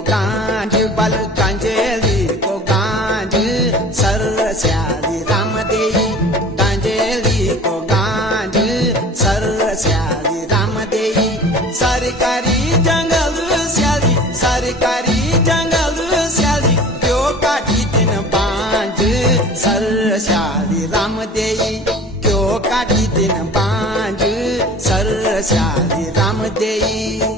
गांठ बल कांजेली को गांठ सर श्याली राम देई कांजेली को गांठ सर श्याली राम देई सरकारी जंगल श्याली सरकारी जंगल श्याली क्यों काटी दिन बांझ सर श्याली राम देई क्यों काटी दिन बांझ सर श्याली राम देई।